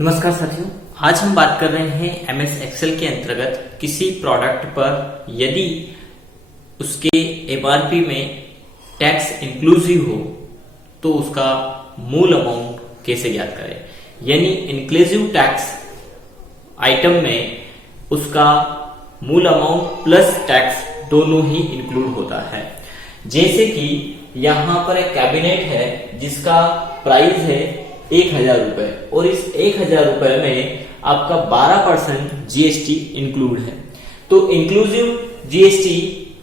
नमस्कार साथियों, आज हम बात कर रहे हैं एमएस एक्सेल के अंतर्गत किसी प्रोडक्ट पर यदि उसके एमआरपी में टैक्स इंक्लूसिव हो तो उसका मूल अमाउंट कैसे ज्ञात करें। यानी इंक्लूसिव टैक्स आइटम में उसका मूल अमाउंट प्लस टैक्स दोनों ही इंक्लूड होता है। जैसे कि यहाँ पर एक कैबिनेट है जिसका प्राइस है 1000 रुपए और इस 1000 रुपए में आपका 12% जीएसटी इंक्लूड है। तो इंक्लूसिव जीएसटी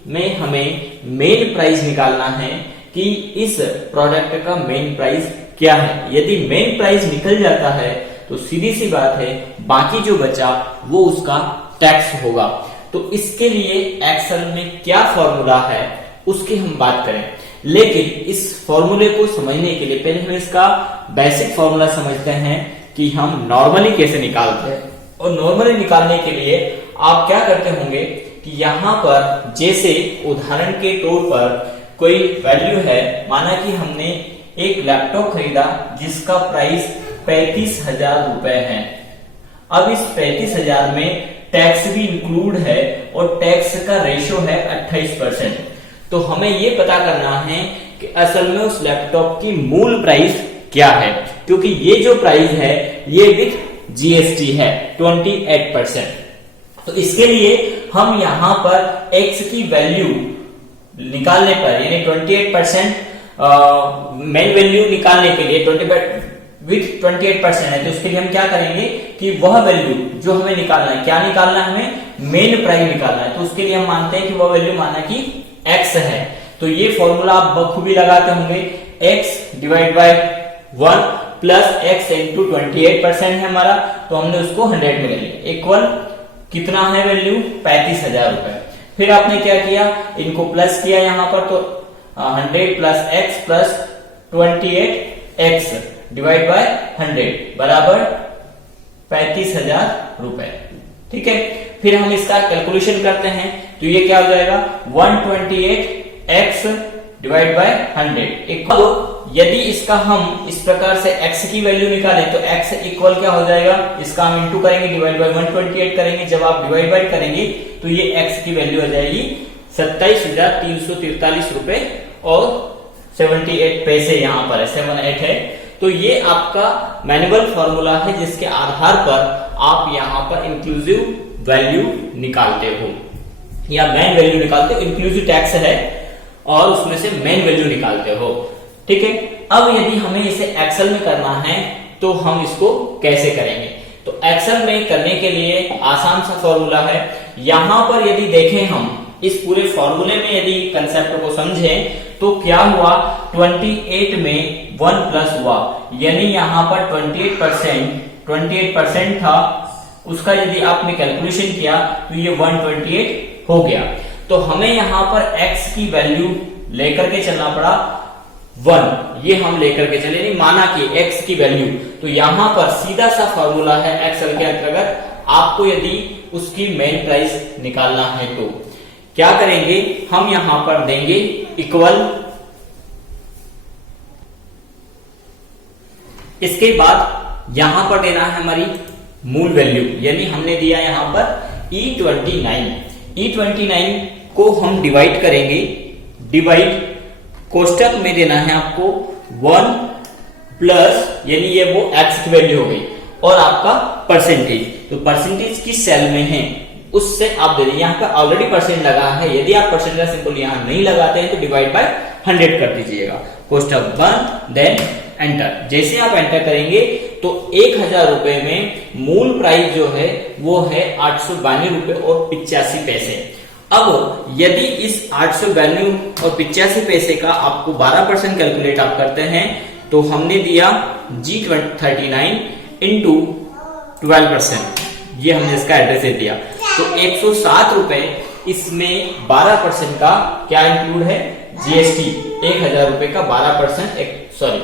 में हमें मेन प्राइस निकालना है कि इस प्रोडक्ट का मेन प्राइस क्या है। यदि मेन प्राइस निकल जाता है तो सीधी सी बात है बाकी जो बचा वो उसका टैक्स होगा। तो इसके लिए एक्सेल में क्या फॉर्मूला है उसकी हम बात करें, लेकिन इस फॉर्मूले को समझने के लिए पहले हम इसका बेसिक फॉर्मूला समझते हैं कि हम नॉर्मली कैसे निकालते हैं। और नॉर्मली निकालने के लिए आप क्या करते होंगे कि यहाँ पर जैसे उदाहरण के तौर पर कोई वैल्यू है, माना कि हमने एक लैपटॉप खरीदा जिसका प्राइस 35,000 रुपए है। अब इस 35,000 में टैक्स भी इंक्लूड है और टैक्स का रेशो है 28%। तो हमें ये पता करना है कि असल में उस लैपटॉप की मूल प्राइस क्या है, क्योंकि ये जो प्राइस है ये विथ जीएसटी है 28%। तो इसके लिए हम यहां पर एक्स की वैल्यू निकालने पर यानी 28% मेन वैल्यू निकालने के लिए 28% है, तो उसके लिए हम क्या करेंगे कि वह वैल्यू जो हमें निकालना है, क्या निकालना है, हमें मेन प्राइस निकालना है। तो उसके लिए हम मानते हैं कि वह वैल्यू माना कि x है। तो ये फॉर्मूला आप बखूबी लगाते होंगे, x divide by 1 plus x into 28% है हमारा, तो हमने उसको 100 में ले लिया। इक्वल कितना है वैल्यू 35,000 रुपए। फिर आपने क्या किया, इनको प्लस किया यहाँ पर, तो 100 plus x plus 28x divide by 100 बराबर 35,000 रुपए। ठीक है, फिर हम इसका कैलकुलेशन करते हैं तो ये क्या हो जाएगा 128x डिवाइड बाय 100 इक्वल, यदि इसका हम इस प्रकार से x की वैल्यू निकालें तो x इक्वल क्या हो जाएगा, इसका हम इंटू करेंगे, डिवाइड बाय 128 करेंगे। जब आप डिवाइड बाय करेंगे तो ये x की वैल्यू आ जाएगी 27,343 रुपए और 78 पैसे, यहाँ पर 78 है। तो ये आपका मैनुअल फॉर्मूला है जिसके आधार पर आप यहाँ पर इंक्लूसिव वैल्यू निकालते हो या मेन वैल्यू निकालते हो। इंक्लूसिव टैक्स है और उसमें से मेन वैल्यू निकालते हो। ठीक है, अब यदि हमें इसे एक्सेल में करना है तो हम इसको कैसे करेंगे। तो एक्सेल में करने के लिए आसान सा फॉर्मूला है। यहां पर यदि देखें हम इस पूरे फॉर्मूले में यदि कंसेप्ट को समझें तो क्या हुआ, 28 में 1 प्लस हुआ, यानी यहां पर 28% था, उसका यदि आपने कैलकुलेशन किया तो ये 128 हो गया। तो हमें यहां पर x की वैल्यू लेकर के चलना पड़ा 1, ये हम लेकर के चले, नहीं माना कि x की वैल्यू, तो यहां पर सीधा सा फॉर्मूला है एक्सेल के अंतर्गत। आपको यदि उसकी मेन प्राइस निकालना है तो क्या करेंगे, हम यहां पर देंगे इक्वल, इसके बाद यहां पर देना है हमारी मूल वैल्यू, यानी हमने दिया यहां पर E29 को हम डिवाइड करेंगे। डिवाइड कोष्टक में देना है आपको 1 प्लस, यानी ये वो x की वैल्यू हो गई, और आपका परसेंटेज, तो परसेंटेज किस सेल में है उससे आप दे दीजिए। यहाँ पे ऑलरेडी परसेंट लगा है, यदि आप परसेंट का सिंबल यहाँ नहीं लगाते हैं तो डिवाइड बाय 100 कर दीजिएगा। कोष्टक बंद, देन एंटर। जैसे आप एंटर करेंगे तो 1000 रुपए में मूल प्राइस जो है वो है 892 रुपए और 85 पैसे। अब यदि इस 892 और 85 पैसे का आपको 12% कैलकुलेट आप करते हैं तो हमने दिया G39 इंटू 12%, ये हमने इसका एड्रेस दे दिया। तो 107 रुपए, इसमें 12% का क्या इंक्लूड है, जीएसटी। 1000 रुपए का 12%, सॉरी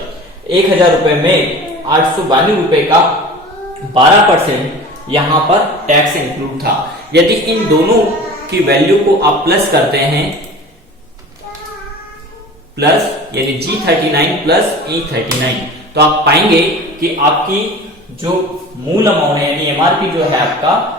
1000 रुपए में 892 रुपए का 12% यहां पर टैक्स इंक्लूड था। यदि इन दोनों की वैल्यू को आप प्लस करते हैं, प्लस यानी G39 प्लस E39, तो आप पाएंगे कि आपकी जो मूल अमाउंट है यानी एमआरपी जो है आपका,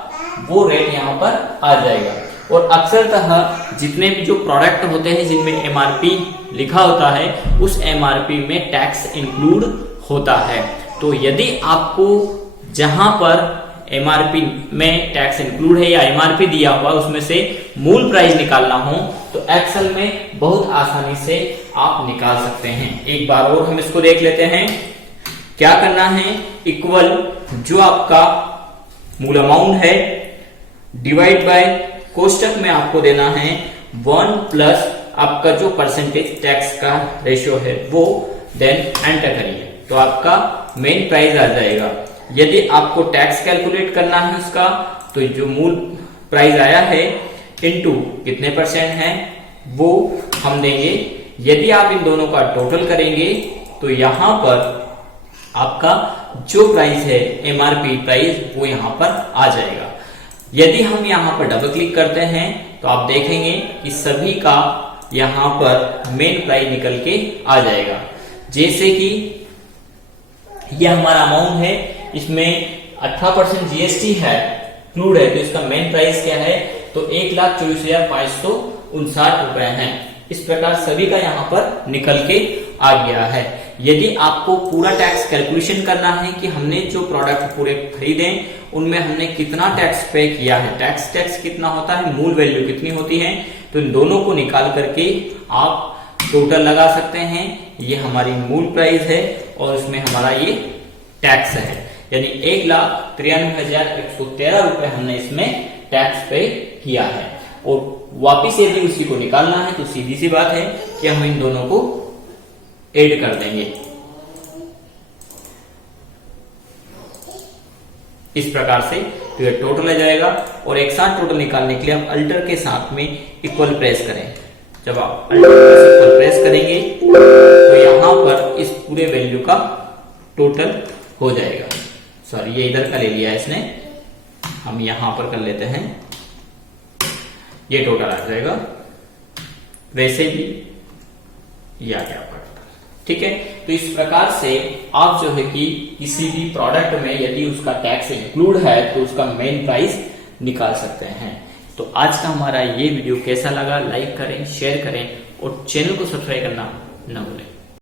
वो रेट यहाँ पर आ जाएगा। और अक्सरतः जितने भी जो प्रोडक्ट होते हैं जिनमें एमआरपी लिखा होता है, उस एमआरपी में टैक्स इंक्लूड होता है। तो यदि आपको जहां पर एमआरपी में टैक्स इंक्लूड है या एमआरपी दिया हुआ उसमें से मूल प्राइस निकालना हो, तो एक्सेल में बहुत आसानी से आप निकाल सकते हैं। एक बार और हम इसको देख लेते हैं। क्या करना है, इक्वल जो आपका मूल अमाउंट है डिवाइड बाय कोष्टक में आपको देना है 1 प्लस आपका जो परसेंटेज टैक्स का रेशियो है वो, देन एंटर करिए तो आपका मेन प्राइस आ जाएगा। यदि आपको टैक्स कैलकुलेट करना है उसका, तो जो मूल प्राइस आया है इनटू कितने परसेंट है वो हम देंगे। यदि आप इन दोनों का टोटल करेंगे तो यहां पर आपका जो प्राइस है एमआरपी प्राइस वो यहां पर आ जाएगा। यदि हम यहां पर डबल क्लिक करते हैं तो आप देखेंगे कि सभी का यहां पर मेन प्राइस निकल के आ जाएगा। जैसे कि यह हमारा अमाउंट है, इसमें 18% जीएसटी है इंक्लूड है, तो इसका मेन प्राइस क्या है, तो 1,24,559 रुपए है। इस प्रकार सभी का यहाँ पर निकल के आ गया है। यदि आपको पूरा टैक्स कैलकुलेशन करना है कि हमने जो प्रोडक्ट पूरे खरीदे उनमें हमने कितना टैक्स पे किया है, टैक्स कितना होता है, मूल वैल्यू कितनी होती है, तो इन दोनों को निकाल करके आप टोटल लगा सकते हैं। ये हमारी मूल प्राइस है और इसमें हमारा ये टैक्स है, यानी 1,93,113 रुपए हमने इसमें टैक्स पे किया है। और वापिस यदि उसी को निकालना है तो सीधी सी बात है कि हम इन दोनों को ऐड कर देंगे। इस प्रकार से तो ये टोटल आ जाएगा। और एक साथ टोटल निकालने के लिए आप अल्टर के साथ में इक्वल प्रेस करें। जब आप अल्टर इक्वल प्रेस करेंगे तो यहां पर इस पूरे वैल्यू का टोटल हो जाएगा। सॉरी, ये इधर का ले लिया इसने, हम यहां पर कर लेते हैं, ये टोटल आ जाएगा। वैसे भी ये आ गया आपका टोटल, ठीक है। तो इस प्रकार से आप जो है कि किसी भी प्रोडक्ट में यदि उसका टैक्स इंक्लूड है तो उसका मेन प्राइस निकाल सकते हैं। तो आज का हमारा ये वीडियो कैसा लगा, लाइक करें, शेयर करें और चैनल को सब्सक्राइब करना न भूलें।